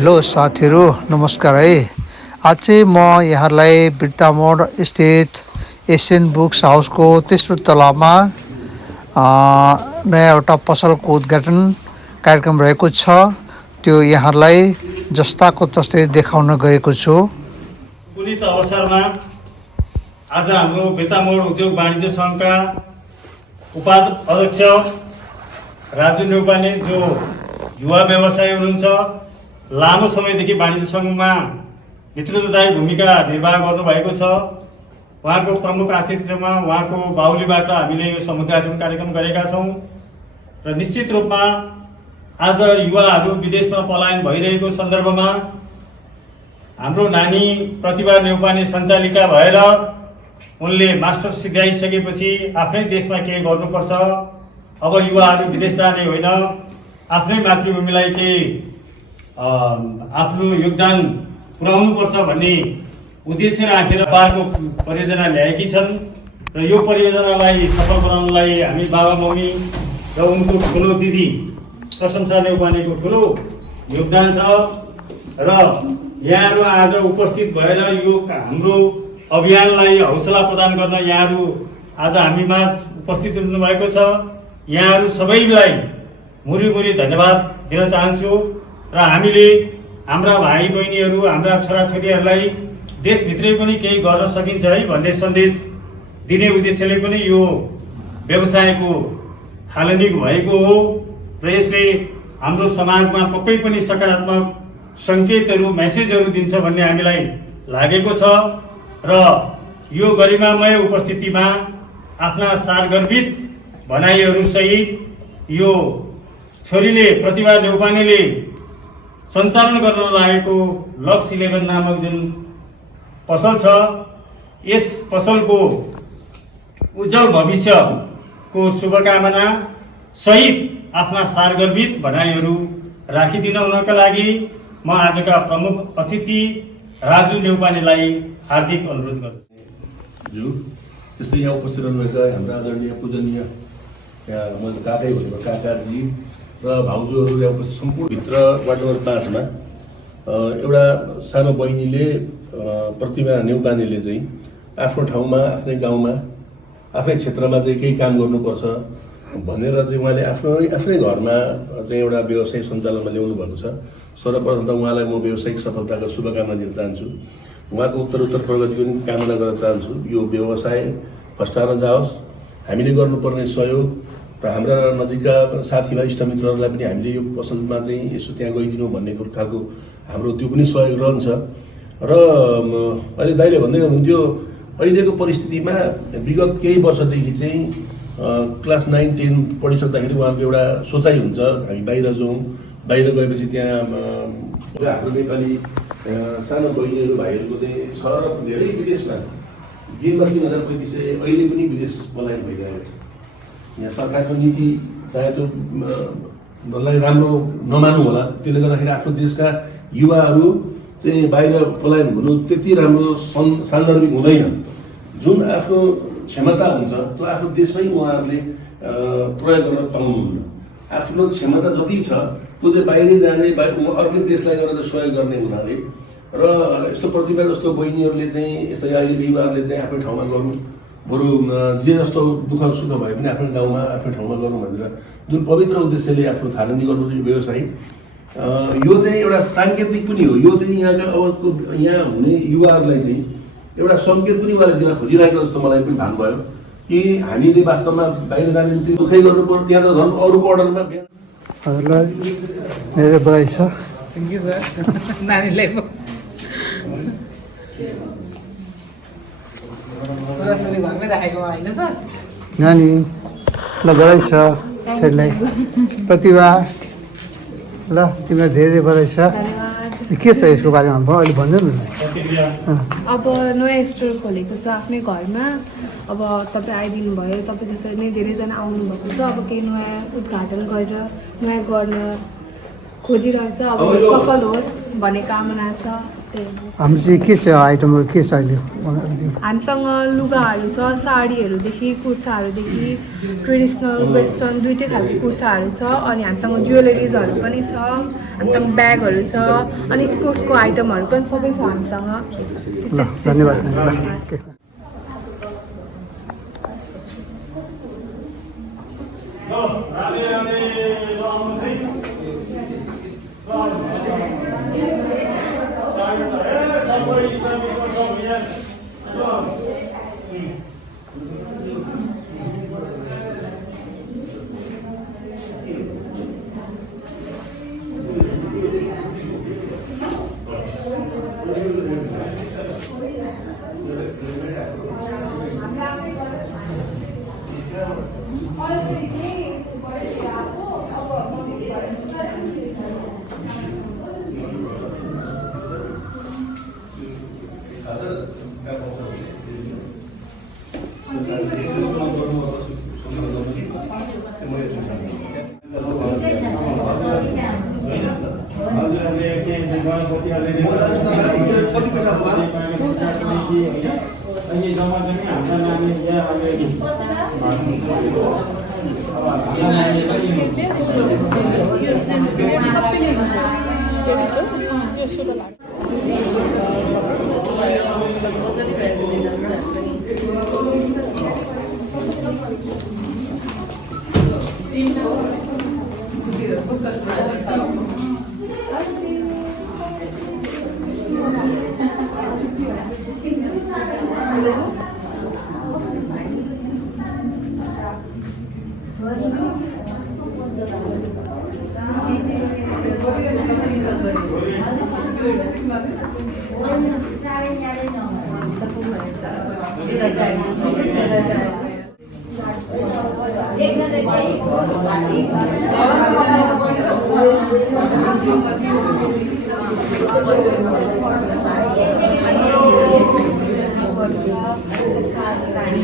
Hello साथीहरू नमस्कार है। आज चाहिँ म यहाँलाई बिर्तामोड स्थित एसियन बुक्स हाउसको तेस्रो तलामा नयाँ एउटा पसलको उद्घाटन कार्यक्रम रहेको छ, त्यो यहाँलाई जस्ताको तस्तै देखाउन गएको छु। पुनित अवसरमा आज हाम्रो बिर्तामोड उद्योग वाणिज्य सङ्घका उपाध्यक्ष राजु न्यौपाने जो युवा व्यवसायी हुनुहुन्छ, लामो समयदेखि वाणिज्य सङ्घमा नेतृत्वदायी भूमिका निर्वाह गर्नुभएको छ। उहाँको प्रमुख आतिथ्यमा उहाँको बाहुलीबाट हामीले यो समुद्घाटन कार्यक्रम गरेका छौँ र निश्चित रूपमा आज युवाहरू विदेशमा पलायन भइरहेको सन्दर्भमा हाम्रो नानी प्रतिभा न्यौपाने सञ्चालिका भएर उनले मास्टर्स सिद्ध्याइसकेपछि आफ्नै देशमा केही गर्नुपर्छ। अब युवाहरू विदेश जाने होइन, आफ्नै मातृभूमिलाई केही आफ्नो योगदान पुर्याउनुपर्छ भन्ने उद्देश्य राखेर बारको परियोजना ल्याएकी छन् र यो परियोजनालाई सफल बनाउनलाई हामी बाबा मम्मी र उनको ठुलो दिदी प्रशंसा न्यौपानेको ठुलो योगदान छ र यहाँहरू आज उपस्थित भएर यो हाम्रो अभियानलाई हौसला प्रदान गर्न यहाँहरू आज हामीमाझ उपस्थित हुनुभएको छ। यहाँहरू सबैलाई मुरी धन्यवाद दिन चाहन्छु र हामीले हाम्रा भाइ बहिनीहरू, हाम्रा छोराछोरीहरूलाई देशभित्रै पनि केही गर्न सकिन्छ है भन्ने सन्देश दिने उद्देश्यले पनि यो व्यवसायको थालनी भएको हो र यसले हाम्रो समाजमा पक्कै पनि सकारात्मक सङ्केतहरू, मेसेजहरू दिन्छ भन्ने हामीलाई लागेको छ र यो गरिमामय उपस्थितिमा आफ्ना सारगर्भित भनाइहरू सहित यो छोरीले प्रतिभा न्यौपानेले सञ्चालन गर्न लागेको लक्स 11 नामक जुन पसल छ, यस पसलको उज्जवल भविष्यको शुभकामना सहित आफ्ना सारगर्भित भनाइहरू राखिदिन हुनका लागि म आजका प्रमुख अतिथि राजु न्यौपानेलाई हार्दिक अनुरोध गर्दछु। त्यस्तै यहाँ उपस्थित रहनुभएका हाम्रा आदरणीय पूजनीय म काकै भनेको काकाजी र भाउजूहरू यहाँ उपस्थित सम्पूर्ण भित्र वार्ड नम्बर 5 मा एउटा सानो बहिनीले प्रतिभा न्यौपानेले चाहिँ आफ्नो ठाउँमा, आफ्नै गाउँमा, आफ्नै क्षेत्रमा चाहिँ केही काम गर्नुपर्छ भनेर चाहिँ उहाँले आफ्नै घरमा चाहिँ एउटा व्यवसाय सञ्चालनमा ल्याउनु भएको छ। सर्वप्रथम त उहाँलाई म व्यावसायिक सफलताको शुभकामना दिन चाहन्छु। उहाँको उत्तर प्रगतिको पनि कामना गर्न चाहन्छु। यो व्यवसाय फस्टाएर जाओस्, हामीले गर्नुपर्ने सहयोग र हाम्रा नजिकका साथीभाइ इष्टमित्रहरूलाई पनि हामीले यो पसलमा चाहिँ यसो त्यहाँ गइदिनु भन्ने खालको हाम्रो त्यो पनि सहयोग रहन्छ। र अहिले दाइले भन्दै हुनुहुन्थ्यो अहिलेको परिस्थितिमा विगत केही वर्षदेखि चाहिँ क्लास 9-10 पढिसक्दाखेरि उहाँको एउटा सोचाइ हुन्छ हामी बाहिर जाउँ, बाहिर गएपछि त्यहाँ हाम्रो नेपाली सानो बहिनीहरू भाइहरूको चाहिँ छ र धेरै विदेशमा दिनमा 3,000-3500 अहिले पनि विदेश पलायन भइरहेको छ। यहाँ सरकारको नीति चाहे त्यो लाई राम्रो नमान्नु होला, त्यसले गर्दाखेरि आफ्नो देशका युवाहरू चाहिँ बाहिर पलायन हुनु त्यति राम्रो सान्दर्भिक हुँदैन। जुन आफ्नो क्षमता हुन्छ त्यो आफ्नो देशमै उहाँहरूले प्रयोग गर्न पाउनुहुन्न। आफ्नो क्षमता जति छ त्यो चाहिँ बाहिरै जाने, अर्कै देशलाई गरेर सहयोग गर्ने हुनाले र यस्तो प्रतिभा जस्तो बहिनीहरूले चाहिँ यस्तो अहिलेको युवाहरूले चाहिँ आफ्नै ठाउँमा गरौँ, बरु जे जस्तो दुःख सुख भए पनि आफ्नो गाउँमा, आफ्नो ठाउँमा गरौँ भनेर जुन पवित्र उद्देश्यले आफ्नो थालनी गर्नु व्यवसाय, यो चाहिँ एउटा साङ्केतिक पनि हो। यो चाहिँ यहाँका अबको यहाँ हुने युवाहरूलाई चाहिँ एउटा सङ्केत पनि उहाँले दिन खोजिरहेको जस्तो मलाई पनि भान भयो कि हामीले वास्तवमा बाहिर जाने निम्ति दुःखै गर्नु पर्यो, त्यहाँ त झन् अरूको अर्डरमा हजुरलाई धेरै बधाई छ। Thank you sir. नानीलाई छोराछोरी घरमै राखेको होइन सर? नानी ल बधाई छ छोरीलाई। प्रतिभा ल तिमीलाई धेरै बधाई छ। के छ यसको बारेमा अहिले भन्नु न। अब नयाँ स्टोर खोलेको छ आफ्नै घरमा। अब तपाईँ आइदिनु भयो, तपाईँ जस्तै नै धेरैजना आउनुभएको छ। अब केही नयाँ उद्घाटन गरेर नयाँ गर्न खोजिरहेछ, अब सफल होस् भन्ने कामना छ। त्यही हो। हाम्रो चाहिँ के छ आइटमहरू के छ अहिले हामीसँग लुगाहरू छ, साडीहरूदेखि कुर्ताहरूदेखि ट्रेडिसनल वेस्टर्न दुइटै खालको कुर्ताहरू छ। अनि हामीसँग ज्वेलरिजहरू पनि छ, हामीसँग ब्यागहरू छ, अनि स्पोर्ट्सको आइटमहरू पनि सबै छ हामीसँग। ल धन्यवाद राधे राधे ल आउनुहोस् है साडी